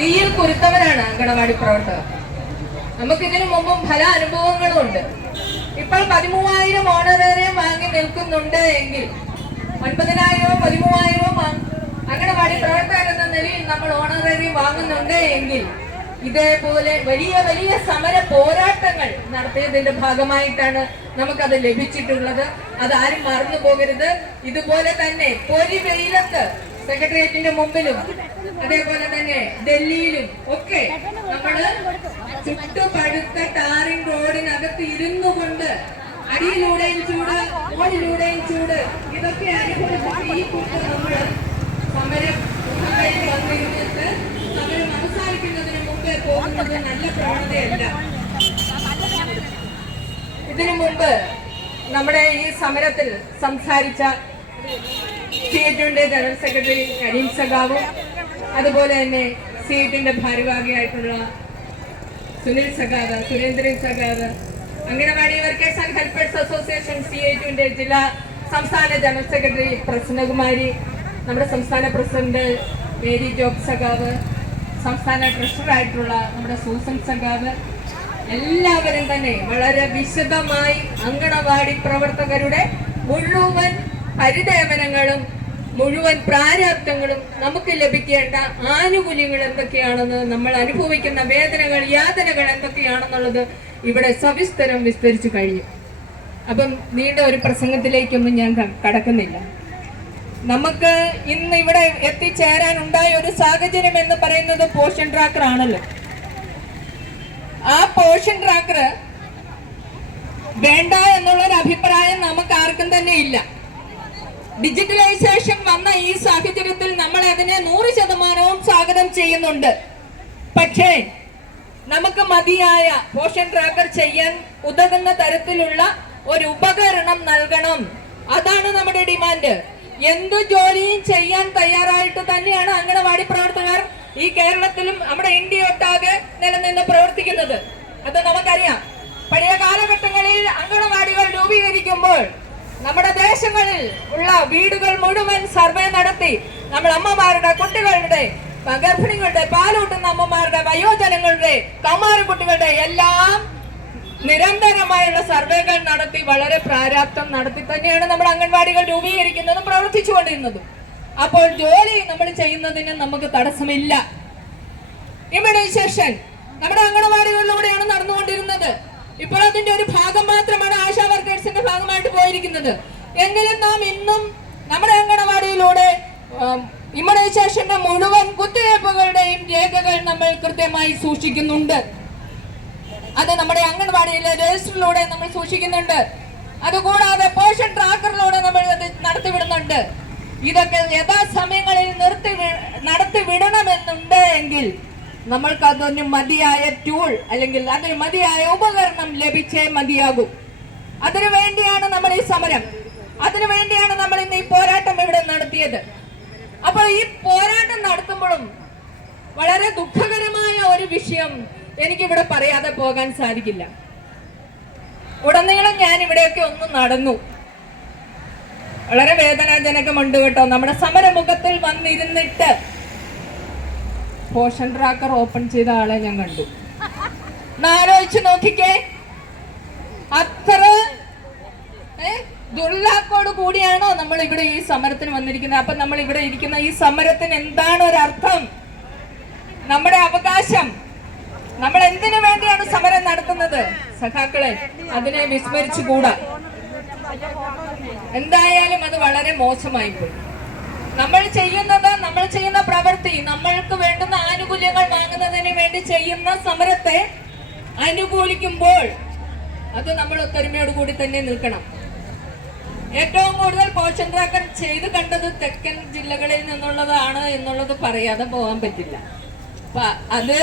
തീയിൽ കുരുത്തവരാണ് അങ്കണവാടി പ്രവർത്തകർ. നമുക്കിതിനു മുമ്പും പല അനുഭവങ്ങളും ഉണ്ട്. ഇപ്പോൾ 13,000 ഓണറേറിയം വാങ്ങി നിൽക്കുന്നുണ്ട് എങ്കിൽ 9,000 13,000 അങ്കണവാടി പ്രവർത്തകർ എന്ന നിലയിൽ നമ്മൾ ഓണറേറിയം വാങ്ങുന്നുണ്ട് എങ്കിൽ ഇതേപോലെ വലിയ വലിയ സമര പോരാട്ടങ്ങൾ നടത്തിയതിന്റെ ഭാഗമായിട്ടാണ് നമുക്കത് ലഭിച്ചിട്ടുള്ളത്. അതാരും മറന്നു പോകരുത്. ഇതുപോലെ തന്നെ പൊരി വെയിലത്ത് സെക്രട്ടേറിയറ്റിന്റെ മുമ്പിലും അതേപോലെ തന്നെ ഡൽഹിയിലും ഒക്കെ നമ്മള് ചുട്ടുപഴുത്ത ടാറിംഗ് റോഡിനകത്ത് ഇരുന്നു കൊണ്ട് അടിയിലൂടെയും ചൂട് മോളിലൂടെയും ചൂട് ഇതൊക്കെ അനുഭവിച്ചിട്ട് ഈ കൂട്ടം നമ്മള് സമരം വന്നിരുന്നിട്ട് സമരം അവസാനിക്കുന്നതിന് മുമ്പേ പോകുന്നത് നല്ല പ്രവണതയല്ല. ഇതിനു മുമ്പ് നമ്മുടെ ഈ സമരത്തിൽ സംസാരിച്ച സിഐടിയുടെ ജനറൽ സെക്രട്ടറി കരീം സഖാവും അതുപോലെ തന്നെ സിഐടിയുടെ ഭാരവാഹിയായിട്ടുള്ള സുനിൽ സഖാവ്, സുരേന്ദ്രൻ സഖാവ്, anganwadi workers and helpers association സിഐടിയുടെ ജില്ലാ സംസ്ഥാന ജനറൽ സെക്രട്ടറി പ്രസന്നകുമാരി, നമ്മുടെ സംസ്ഥാന പ്രസിഡന്റ് മേരി ജോബ് സഖാവ്, സംസ്ഥാന ട്രഷററായിട്ടുള്ള നമ്മുടെ സൂസൻ സഖാവ്, എല്ലാവരും തന്നെ വളരെ വിശദമായി അങ്കണവാടി പ്രവർത്തകരുടെ മുഴുവൻ പരിദേവനങ്ങളും മുഴുവൻ പ്രാരാബ്ദങ്ങളും നമുക്ക് ലഭിക്കേണ്ട ആനുകൂല്യങ്ങൾ എന്തൊക്കെയാണെന്ന്, നമ്മൾ അനുഭവിക്കുന്ന വേദനകൾ യാതനകൾ എന്തൊക്കെയാണെന്നുള്ളത് ഇവിടെ സവിസ്തരം വിസ്തരിച്ചു കഴിഞ്ഞു. അപ്പം നീണ്ട ഒരു പ്രസംഗത്തിലേക്കൊന്നും ഞാൻ കടക്കുന്നില്ല. നമുക്ക് ഇന്ന് ഇവിടെ എത്തിച്ചേരാൻ ഉണ്ടായ ഒരു സാഹചര്യം എന്ന് പറയുന്നത് പോഷൻ ട്രാക്കർ ആണല്ലോ. ആ പോഷൻ ട്രാക്കർ വേണ്ട എന്നുള്ളൊരു അഭിപ്രായം നമുക്ക് ആർക്കും തന്നെ ഇല്ല. ഡിജിറ്റലൈസേഷൻ വന്ന ഈ സാഹചര്യത്തിൽ നമ്മൾ അതിനെ 100% സ്വാഗതം ചെയ്യുന്നുണ്ട്. പക്ഷേ നമുക്ക് മതിയായ പോഷൻ ട്രാക്കർ ചെയ്യാൻ ഉതകുന്ന തരത്തിലുള്ള ഒരു ഉപകരണം നൽകണം. അതാണ് നമ്മുടെ ഡിമാൻഡ്. എന്തു ജോലിയും ചെയ്യാൻ തയ്യാറായിട്ട് തന്നെയാണ് അംഗനവാടി പ്രവർത്തകർ ഈ കേരളത്തിലും നമ്മുടെ ഇന്ത്യ ഒട്ടാകെ നിലനിന്ന് പ്രവർത്തിക്കുന്നത്. അത് നമുക്കറിയാം. പഴയ കാലഘട്ടങ്ങളിൽ അംഗനവാടികൾ രൂപീകരിക്കുമ്പോൾ നമ്മുടെ ദേശങ്ങളിൽ ഉള്ള വീടുകൾ മുഴുവൻ സർവേ നടത്തി നമ്മൾ അമ്മമാരുടെ, കുട്ടികളുടെ, ഗർഭിണികളുടെ, പാലൂട്ടുന്ന അമ്മമാരുടെ, വയോജനങ്ങളുടെ, കൗമാരക്കുട്ടികളുടെ എല്ലാം നിരന്തരമായുള്ള സർവേകൾ നടത്തി വളരെ പ്രാരാബ്ദം നടത്തി തന്നെയാണ് നമ്മുടെ അംഗൻവാടികൾ രൂപീകരിക്കുന്നതും പ്രവർത്തിച്ചുകൊണ്ടിരുന്നതും. അപ്പോൾ ജോലി നമ്മൾ ചെയ്യുന്നതിന് നമുക്ക് തടസ്സമില്ല. ഇമ്മ്യൂണൈസേഷൻ നമ്മുടെ അംഗനവാടികളിലൂടെയാണ് നടന്നുകൊണ്ടിരുന്നത്. ഇപ്പോൾ അതിന്റെ ഒരു ഭാഗം മാത്രമാണ് ആശാ വർക്കേഴ്സിന്റെ ഭാഗമായിട്ട് പോയിരിക്കുന്നത്. എങ്കിലും നാം ഇന്നും നമ്മുടെ അംഗനവാടിയിലൂടെ ഇമ്മ്യൂണൈസേഷന്റെ മുഴുവൻ കുത്തിവയ്പ്പുകളുടെയും രേഖകൾ നമ്മൾ കൃത്യമായി സൂക്ഷിക്കുന്നുണ്ട്. അത് നമ്മുടെ അംഗൻവാടിയിലെ രജിസ്റ്ററിലൂടെ നമ്മൾ സൂക്ഷിക്കുന്നുണ്ട്. അതുകൂടാതെ പോഷൻ ട്രാക്കറിലൂടെ നമ്മൾ അത് നടത്തിവിടുന്നുണ്ട്. ഇതൊക്കെ യഥാസമയങ്ങളിൽ നടത്തി വിടണമെന്നുണ്ട് എങ്കിൽ നമ്മൾക്ക് അതിന് മതിയായ ടൂൾ അല്ലെങ്കിൽ അതിന് മതിയായ ഉപകരണം ലഭിച്ചേ മതിയാകും. അതിനു വേണ്ടിയാണ് നമ്മൾ ഈ സമരം, അതിനു വേണ്ടിയാണ് നമ്മൾ ഇന്ന് ഈ പോരാട്ടം ഇവിടെ നടത്തിയത്. അപ്പോൾ ഈ പോരാട്ടം നടത്തുമ്പോഴും വളരെ ദുഃഖകരമായ ഒരു വിഷയം എനിക്കിവിടെ പറയാതെ പോകാൻ സാധിക്കില്ല. ഉടനീളം ഞാൻ ഇവിടെയൊക്കെ ഒന്ന് നടന്നു. വളരെ വേദനാജനകമുണ്ട് കേട്ടോ. നമ്മുടെ സമരമുഖത്തിൽ വന്നിരുന്നിട്ട് പോഷൻ ട്രാക്കർ ഓപ്പൺ ചെയ്ത ആളെ ഞാൻ കണ്ടു. ആലോചിച്ച് നോക്കിക്കേ, അത്ര ദുർലാക്കോട് കൂടിയാണോ നമ്മൾ ഇവിടെ ഈ സമരത്തിന് വന്നിരിക്കുന്നത്? അപ്പൊ നമ്മൾ ഇവിടെ ഇരിക്കുന്ന ഈ സമരത്തിന് എന്താണ് ഒരർത്ഥം? നമ്മുടെ അവകാശം, നമ്മൾ എന്തിനു വേണ്ടിയാണ് സമരം നടത്തുന്നത്? സഖാക്കളെ, അതിനെ വിസ്മരിച്ചുകൂടാ. എന്തായാലും അത് വളരെ മോശമായി പോയി. നമ്മൾ ചെയ്യുന്ന പ്രവൃത്തി, നമ്മൾക്ക് വേണ്ടുന്ന ആനുകൂല്യങ്ങൾ വാങ്ങുന്നതിന് വേണ്ടി ചെയ്യുന്ന സമരത്തെ അനുകൂലിക്കുമ്പോൾ അത് നമ്മൾ ഒത്തൊരുമയോട് കൂടി തന്നെ നിൽക്കണം. ഏറ്റവും കൂടുതൽ പോഷൻ ട്രാക്കർ ചെയ്ത് കണ്ടത് തെക്കൻ ജില്ലകളിൽ നിന്നുള്ളതാണ് എന്നുള്ളത് പറയാതെ പോകാൻ പറ്റില്ല. അപ്പൊ അത്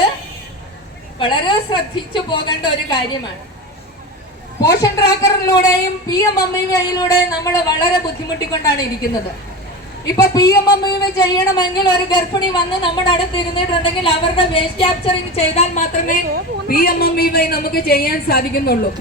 വളരെ ശ്രദ്ധിച്ചു പോകേണ്ട ഒരു കാര്യമാണ്. പോഷൻ ട്രാക്കറിലൂടെയും PMMVയിലൂടെയും നമ്മൾ വളരെ ബുദ്ധിമുട്ടിക്കൊണ്ടാണ് ഇരിക്കുന്നത്. ഇപ്പൊ PMMV ചെയ്യണമെങ്കിൽ ഒരു ഗർഭിണി വന്ന് നമ്മുടെ അടുത്ത് ഇരുന്നിട്ടുണ്ടെങ്കിൽ അവരുടെ വേസ്റ്റ് ക്യാപ്ചറിങ് ചെയ്താൽ മാത്രമേ PMMV നമുക്ക് ചെയ്യാൻ സാധിക്കുന്നുള്ളൂ.